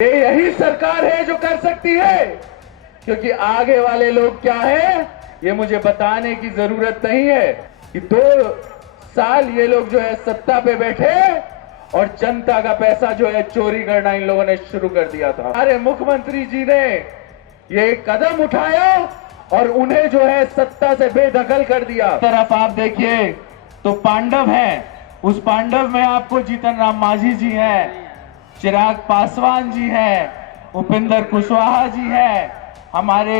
ये यही सरकार है जो कर सकती है, क्योंकि आगे वाले लोग क्या है ये मुझे बताने की जरूरत नहीं है कि 2 साल ये लोग जो है सत्ता पे बैठे और जनता का पैसा जो है चोरी करना इन लोगों ने शुरू कर दिया था। हमारे मुख्यमंत्री जी ने ये कदम उठाया और उन्हें जो है सत्ता से बेदखल कर दिया। तरफ आप देखिए तो पांडव है, उस पांडव में आपको जीतन राम मांझी जी है, चिराग पासवान जी है, उपेंद्र कुशवाहा जी है, हमारे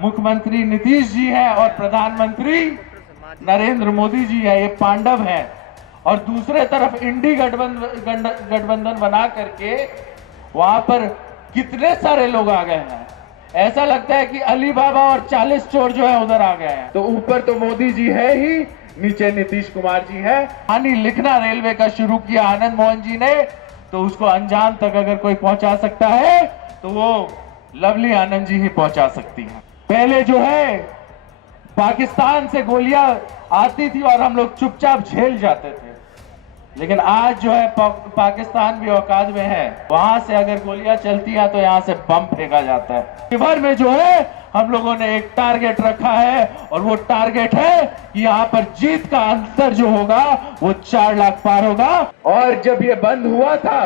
मुख्यमंत्री नीतीश जी है और प्रधानमंत्री नरेंद्र मोदी जी है। ये पांडव है। और दूसरे तरफ इंडी गठबंधन बना करके वहां पर कितने सारे लोग आ गए हैं, ऐसा लगता है कि अली बाबा और 40 चोर जो है उधर आ गए हैं। तो ऊपर तो मोदी जी है ही, नीचे नीतीश कुमार जी है। कहानी लिखना रेलवे का शुरू किया आनंद मोहन जी ने, तो उसको अंजाम तक अगर कोई पहुंचा सकता है तो वो लवली आनंद जी ही पहुंचा सकती है। पहले जो है पाकिस्तान से गोलियां आती थी और हम लोग चुपचाप झेल जाते थे, लेकिन आज जो है पाकिस्तान भी औकात में है। वहां से अगर गोलियां चलती हैं तो यहाँ से बम फेंका जाता है। शिवर में जो है हम लोगों ने एक टारगेट रखा है और वो टारगेट है कि यहाँ पर जीत का अंतर जो होगा वो 4 लाख पार होगा। और जब ये बंद हुआ था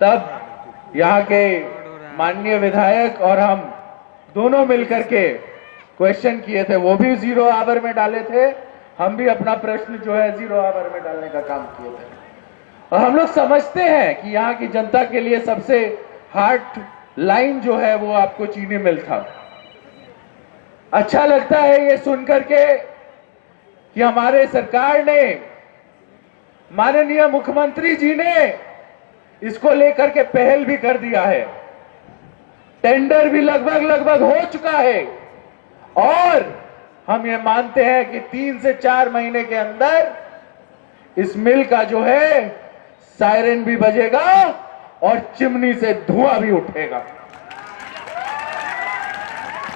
तब यहाँ के माननीय विधायक और हम दोनों मिलकर के क्वेश्चन किए थे, वो भी 0 आवर में डाले थे, हम भी अपना प्रश्न जो है 0 आवर में डालने का काम किए थे। और हम लोग समझते हैं कि यहाँ की जनता के लिए सबसे हार्ट लाइन जो है वो आपको चीनी मिल था। अच्छा लगता है ये सुनकर के कि हमारे सरकार ने, माननीय मुख्यमंत्री जी ने इसको लेकर के पहल भी कर दिया है। टेंडर भी लगभग हो चुका है और हम ये मानते हैं कि 3 से 4 महीने के अंदर इस मिल का जो है सायरन भी बजेगा और चिमनी से धुआं भी उठेगा।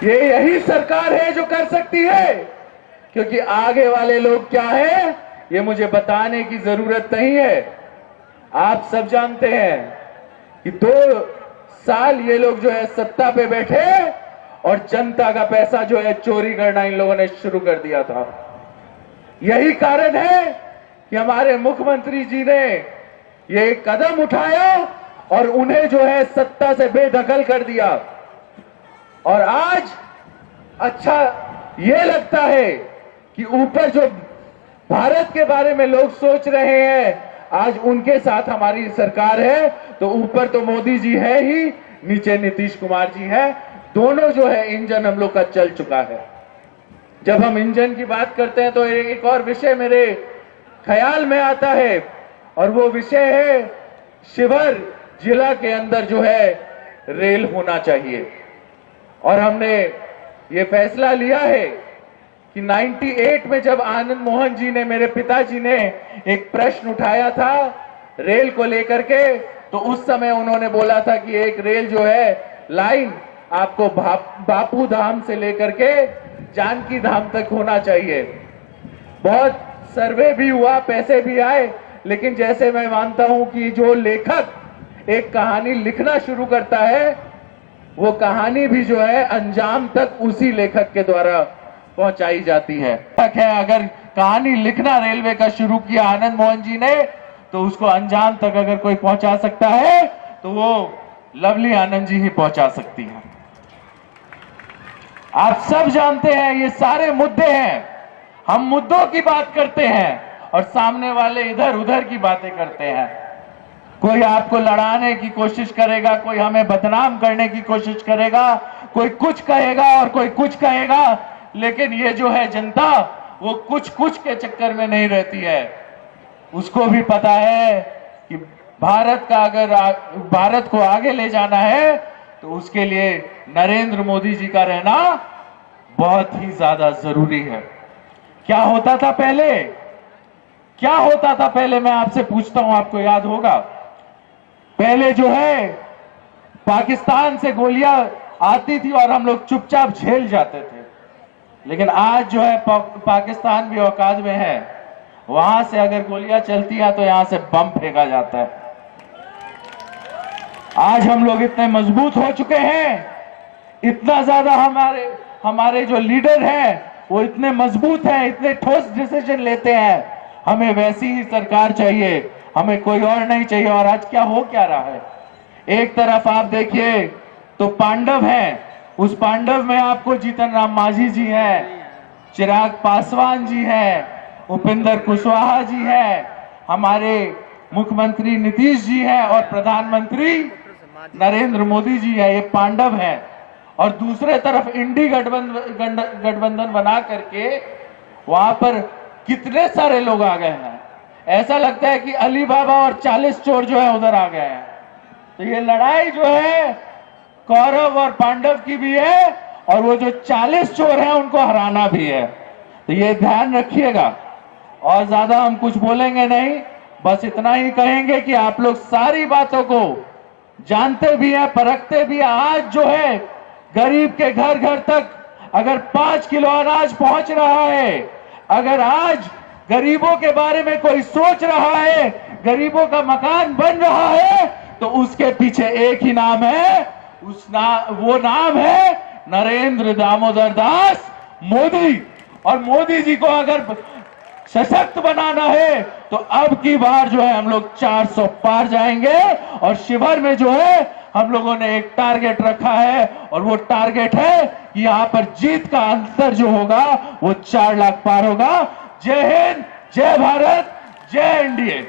ये यही सरकार है जो कर सकती है, क्योंकि आगे वाले लोग क्या है ये मुझे बताने की जरूरत नहीं है। आप सब जानते हैं कि 2 साल ये लोग जो है सत्ता पे बैठे और जनता का पैसा जो है चोरी करना इन लोगों ने शुरू कर दिया था। यही कारण है कि हमारे मुख्यमंत्री जी ने ये कदम उठाया और उन्हें जो है सत्ता से बेदखल कर दिया। और आज अच्छा ये लगता है कि ऊपर जो भारत के बारे में लोग सोच रहे हैं, आज उनके साथ हमारी सरकार है। तो ऊपर तो मोदी जी है ही, नीचे नीतीश कुमार जी है। दोनों जो है इंजन हम लोग का चल चुका है। जब हम इंजन की बात करते हैं तो एक और विषय मेरे ख्याल में आता है और वो विषय है शिवर जिला के अंदर जो है रेल होना चाहिए। और हमने ये फैसला लिया है कि 98 में जब आनंद मोहन जी ने, मेरे पिताजी ने एक प्रश्न उठाया था रेल को लेकर के, तो उस समय उन्होंने बोला था कि एक रेल जो है लाइन आपको बापू धाम से लेकर के जानकी धाम तक होना चाहिए। बहुत सर्वे भी हुआ, पैसे भी आए, लेकिन जैसे मैं मानता हूं कि जो लेखक एक कहानी लिखना शुरू करता है वो कहानी भी जो है अंजाम तक उसी लेखक के द्वारा पहुंचाई जाती है। अगर कहानी लिखना रेलवे का शुरू किया आनंद मोहन जी ने, तो उसको अंजाम तक अगर कोई पहुंचा सकता है तो वो लवली आनंद जी ही पहुंचा सकती है। आप सब जानते हैं ये सारे मुद्दे हैं। हम मुद्दों की बात करते हैं और सामने वाले इधर उधर की बातें करते हैं। कोई आपको लड़ाने की कोशिश करेगा, कोई हमें बदनाम करने की कोशिश करेगा, कोई कुछ कहेगा और कोई कुछ कहेगा, लेकिन ये जो है जनता वो कुछ के चक्कर में नहीं रहती है। उसको भी पता है कि भारत का अगर भारत को आगे ले जाना है तो उसके लिए नरेंद्र मोदी जी का रहना बहुत ही ज्यादा जरूरी है। क्या होता था पहले, क्या होता था पहले, मैं आपसे पूछता हूं, आपको याद होगा? पहले जो है पाकिस्तान से गोलियां आती थी और हम लोग चुपचाप झेल जाते थे, लेकिन आज जो है पाकिस्तान भी औकात में है। वहां से अगर गोलियां चलती हैं तो यहां से बम फेंका जाता है। आज हम लोग इतने मजबूत हो चुके हैं, इतना ज्यादा हमारे जो लीडर हैं वो इतने मजबूत हैं, इतने ठोस डिसीजन लेते हैं। हमें वैसी ही सरकार चाहिए, हमें कोई और नहीं चाहिए। और आज क्या हो क्या रहा है, एक तरफ आप देखिए तो पांडव हैं, उस पांडव में आपको जीतन राम मांझी जी हैं, चिराग पासवान जी हैं, उपेंद्र कुशवाहा जी हैं, हमारे मुख्यमंत्री नीतीश जी हैं और प्रधानमंत्री नरेंद्र मोदी जी है। ये पांडव हैं। और दूसरे तरफ इंडी गठबंधन बना करके वहां पर कितने सारे लोग आ गए हैं, ऐसा लगता है कि अली बाबा और 40 चोर जो है उधर आ गए हैं। तो ये लड़ाई जो है कौरव और पांडव की भी है, और वो जो 40 चोर हैं उनको हराना भी है। तो ये ध्यान रखिएगा। और ज्यादा हम कुछ बोलेंगे नहीं, बस इतना ही कहेंगे कि आप लोग सारी बातों को जानते भी हैं, परखते भी हैं। आज जो है गरीब के घर घर तक अगर 5 किलो अनाज पहुंच रहा है, अगर आज गरीबों के बारे में कोई सोच रहा है, गरीबों का मकान बन रहा है, तो उसके पीछे एक ही नाम है, वो नाम है नरेंद्र दामोदर दास मोदी। और मोदी जी को अगर सशक्त बनाना है तो अब की बार जो है हम लोग 400 पार जाएंगे। और शिवहर में जो है हम लोगों ने एक टारगेट रखा है, और वो टारगेट है कि यहां पर जीत का अंतर जो होगा वो 4 लाख पार होगा। जय हिंद, जय भारत, जय एनडीए।